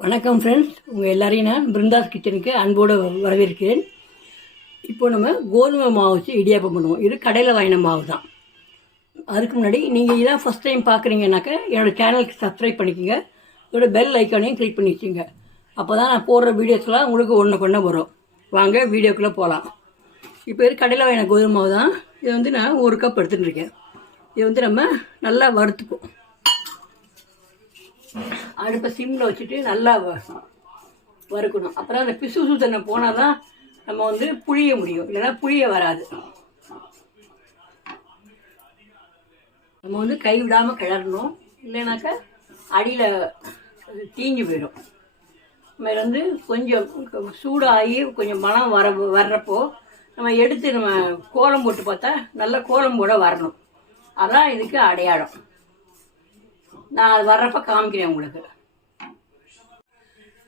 வணக்கம் ஃப்ரெண்ட்ஸ் உங்கள் எல்லாரையும் நான் பிருந்தாஸ் கிச்சனுக்கு அன்போடு வ- வரவேற்கிறேன். இப்போ நம்ம கோதுமை மாவு வச்சு இடியாப்பம் பண்ணுவோம். இது கடையில் வாங்கின மாவு தான். அதுக்கு முன்னாடி நீங்கள் இதான் ஃபஸ்ட் டைம் பார்க்குறீங்கன்னாக்கா என்னோடய சேனலுக்கு சப்ஸ்கிரைப் பண்ணிக்கோங்க. இதோட பெல் ஐக்கானையும் கிளிக் பண்ணி வச்சுங்க அப்போ தான் நான் போடுற வீடியோஸ்லாம் உங்களுக்கு ஒன்று கொண்டு வரும். வாங்க வீடியோக்குள்ளே போகலாம் இப்போ இது கடையில் வாங்கின கோதுமை மாவு தான். இது வந்து நான் ஒரு கப் எடுத்துகிட்டு இருக்கேன். இது வந்து நம்ம நல்லா வறுத்துப்போம் அடுப்பை சிம்மில் வச்சுட்டு நல்லா வ- வறுக்கணும். அப்புறம் அந்த பிசு சுத்தனை போனால் தான் நம்ம வந்து புழிய முடியும். இல்லைன்னா புழிய வராது. நம்ம வந்து கைவிடாமல் கிளறணும். இல்லைனாக்கா அடியில் தீஞ்சு போயிடும். நம்ம வந்து கொஞ்சம் சூடாகி கொஞ்சம் மனம் வர வர்றப்போ நம்ம எடுத்து நம்ம கோலம் போட்டு பார்த்தா நல்ல கோலம் கூட வரணும். அதான் இதுக்கு அடையாளம். நான் அது வர்றப்ப காமிக்கிறேன் உங்களுக்கு.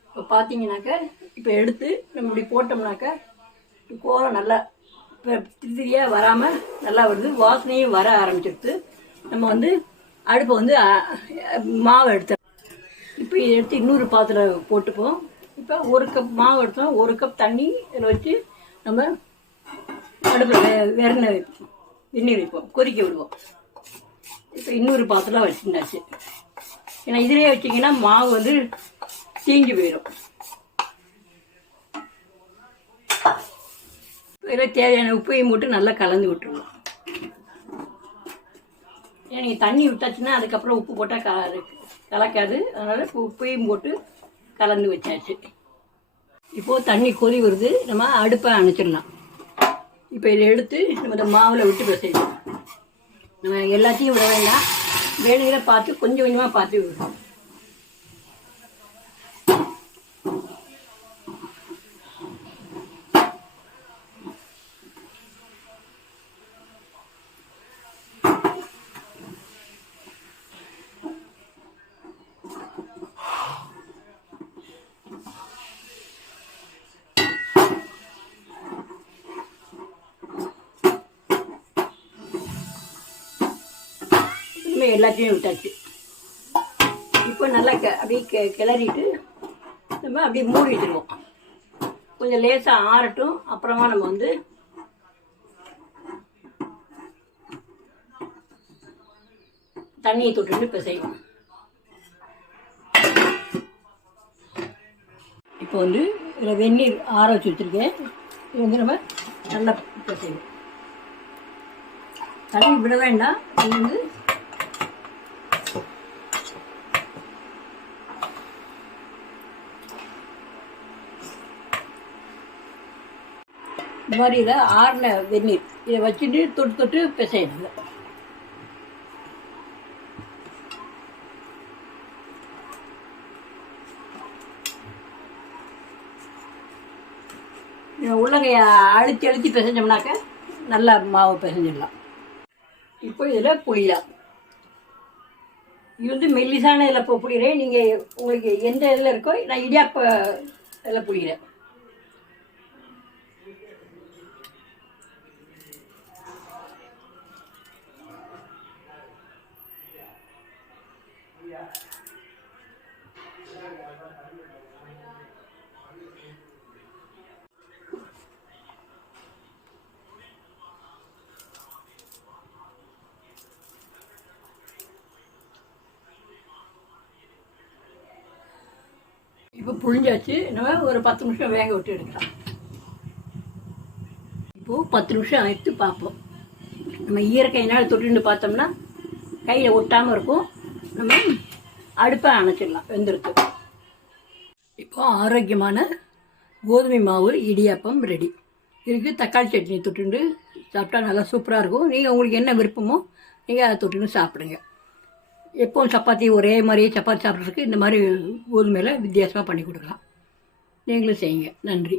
இப்போ பார்த்தீங்கன்னாக்க இப்போ எடுத்து நம்ம இப்படி போட்டோம்னாக்க கோரம் நல்லா இப்போ திரியாக வராமல் நல்லா வருது. வாசனையும் வர ஆரம்பிச்சிருது நம்ம வந்து அடுப்பை வந்து மாவு மாவை எடுத்து இப்போ இதை எடுத்து இன்னொரு பாத்திரம் போட்டுப்போம். இப்போ ஒரு கப் மாவு எடுத்தோம் ஒரு கப் தண்ணி இதில் வச்சு நம்ம அடுப்பில் வெ வெண்ணெய் வைப்போம். வெந்நீர் வைப்போம். கொதிக்க விடுவோம். இப்போ இன்னொரு பாத்திரம் வச்சுருந்தாச்சு ஏன்னா இதிலே வச்சிங்கன்னா மாவு வந்து தீஞ்சு போயிடும். இதில் தேவையான உப்பையும் போட்டு நல்லா கலந்து விட்டுருவோம் ஏன்னா நீங்கள் தண்ணி விட்டாச்சுன்னா அதுக்கப்புறம் உப்பு போட்டால் க கலக்காது. அதனால் உப்பையும் போட்டு கலந்து வச்சாச்சு. இப்போது தண்ணி கொதி வருது. நம்ம அடுப்பை அணைச்சிடலாம். இப்போ இதை எடுத்து நம்ம இந்த மாவில் விட்டு பிசையணும். நம்ம எல்லாத்தையும் விட வேண்டாம். வேணுங்கிற பார்த்து கொஞ்சம் கொஞ்சமாக பார்த்து விடுவோம். இனிமேல் எல்லாத்தையும் விட்டாச்சு. இப்போ நல்லா க அப்படியே கிளறிட்டு நம்ம அப்படியே மூடி வச்சிருவோம் கொஞ்சம் லேசாக ஆறட்டும். அப்புறமா நம்ம வந்து தண்ணியை தொட்டுட்டு இப்போ செய்வோம் இப்போ வந்து இதில் வெந்நீர் ஆற வச்சு வச்சுருக்கேன். இது வந்து நம்ம நல்லா இப்போ செய்வோம் தண்ணி விட வேண்டாம். இது வந்து இந்த மாதிரி இதை ஆறின வெந்நீர். இதை வச்சுட்டு தொட்டு தொட்டு பிசையணும் இதை. உள்ளங்கைய அழுத்தி அழுத்தி பிசைஞ்சோம்னாக்க நல்லா மாவு பிசைஞ்சிடலாம். இப்போ இதில் புளியலாம் இது வந்து மெல்லிசான இதில் இப்போ புளிகிறேன் நீங்கள் உங்களுக்கு எந்த இதில் இருக்கோ நான் இடியாப்ப இதில் புளிகிறேன் இப்போ புழிஞ்சாச்சு. நம்ம ஒரு பத்து நிமிஷம் வேக விட்டு எடுக்கலாம். இப்போது பத்து நிமிஷம் எடுத்து பார்ப்போம். நம்ம ஈரக்கையினால் தொட்டுன்னு பார்த்தோம்னா கையில் ஒட்டாமல் இருக்கும். நம்ம அடுப்பை அணைச்சிடலாம் வெந்திருக்கு. இப்போ ஆரோக்கியமான கோதுமை மாவு இடியாப்பம் ரெடி இதுக்கு தக்காளி சட்னி தொட்டுண்டு சாப்பிட்டா நல்லா சூப்பராக இருக்கும். நீங்கள் உங்களுக்கு என்ன விருப்பமோ நீங்கள் அதை தொட்டுன்னு சாப்பிடுங்க. எப்போவும் சப்பாத்தி ஒரே மாதிரியே சப்பாத்தி சாப்பிட்றதுக்கு இந்த மாதிரி கோதுமையில் வித்தியாசமாக பண்ணி கொடுக்கலாம். நீங்களும் செய்யுங்க. நன்றி.